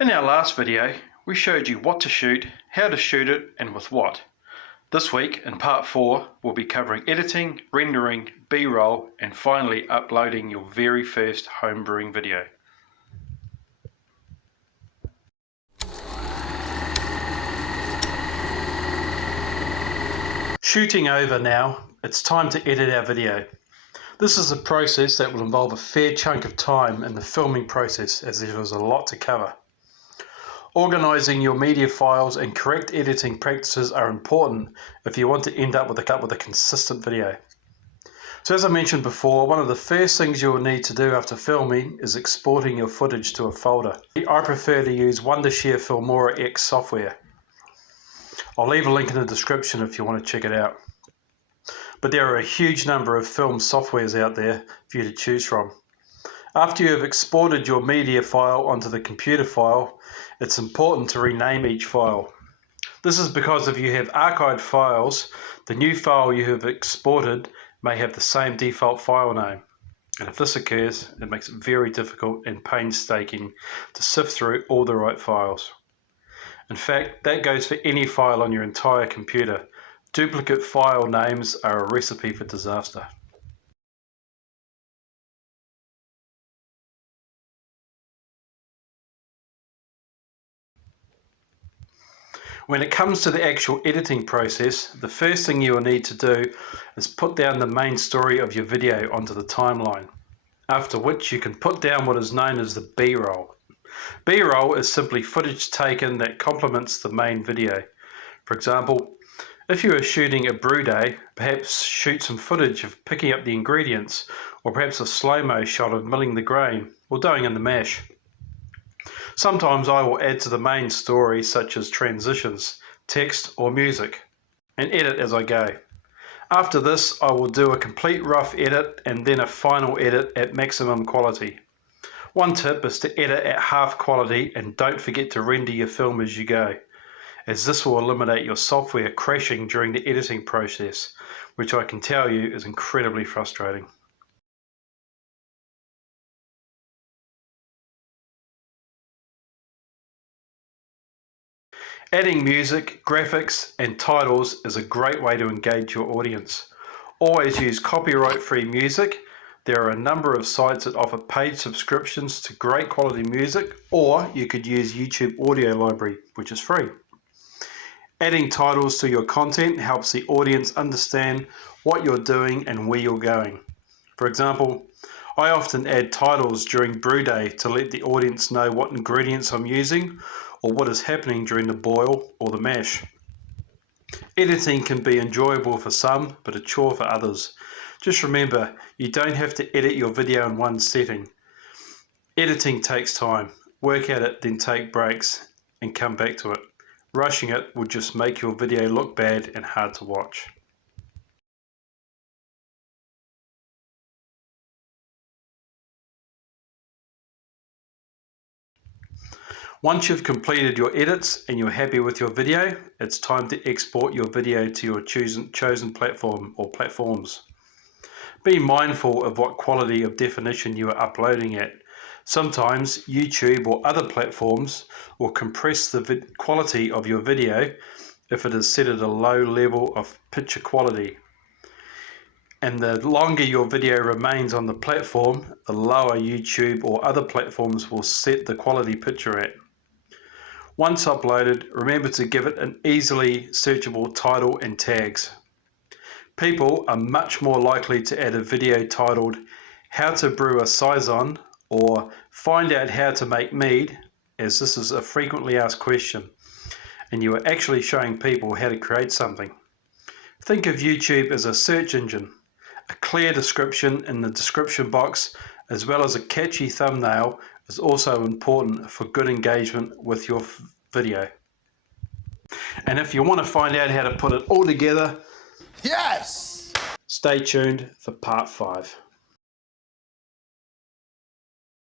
In our last video, we showed you what to shoot, how to shoot it, and with what. This week, in part 4, we'll be covering editing, rendering, B-roll, and finally uploading your very first homebrewing video. Shooting over now, it's time to edit our video. This is a process that will involve a fair chunk of time in the filming process, as there is a lot to cover. Organising your media files and correct editing practices are important if you want to end up with a consistent video. So as I mentioned before, one of the first things you will need to do after filming is exporting your footage to a folder. I prefer to use Wondershare Filmora X software. I'll leave a link in the description if you want to check it out. But there are a huge number of film softwares out there for you to choose from. After you have exported your media file onto the computer file, it's important to rename each file. This is because if you have archived files, the new file you have exported may have the same default file name. And if this occurs, it makes it very difficult and painstaking to sift through all the right files. In fact, that goes for any file on your entire computer. Duplicate file names are a recipe for disaster. When it comes to the actual editing process, the first thing you will need to do is put down the main story of your video onto the timeline, after which you can put down what is known as the B-roll. B-roll is simply footage taken that complements the main video. For example, if you are shooting a brew day, perhaps shoot some footage of picking up the ingredients, or perhaps a slow-mo shot of milling the grain, or doing in the mash. Sometimes I will add to the main story, such as transitions, text or music, and edit as I go. After this, I will do a complete rough edit and then a final edit at maximum quality. One tip is to edit at half quality and don't forget to render your film as you go, as this will eliminate your software crashing during the editing process, which I can tell you is incredibly frustrating. Adding music, graphics, and titles is a great way to engage your audience. Always use copyright-free music. There are a number of sites that offer paid subscriptions to great quality music, or you could use YouTube Audio Library, which is free. Adding titles to your content helps the audience understand what you're doing and where you're going. For example, I often add titles during brew day to let the audience know what ingredients I'm using or what is happening during the boil or the mash. Editing can be enjoyable for some, but a chore for others. Just remember, you don't have to edit your video in one setting. Editing takes time. Work at it, then take breaks and come back to it. Rushing it will just make your video look bad and hard to watch. Once you've completed your edits and you're happy with your video, it's time to export your video to your chosen platform or platforms. Be mindful of what quality of definition you are uploading at. Sometimes YouTube or other platforms will compress the quality of your video if it is set at a low level of picture quality. And the longer your video remains on the platform, the lower YouTube or other platforms will set the quality picture at. Once uploaded, remember to give it an easily searchable title and tags. People are much more likely to add a video titled "How to Brew a Saison" or "Find out how to make mead," as this is a frequently asked question, and you are actually showing people how to create something. Think of YouTube as a search engine. A clear description in the description box, as well as a catchy thumbnail, is also important for good engagement with your video. And if you want to find out how to put it all together, yes! Stay tuned for part 5.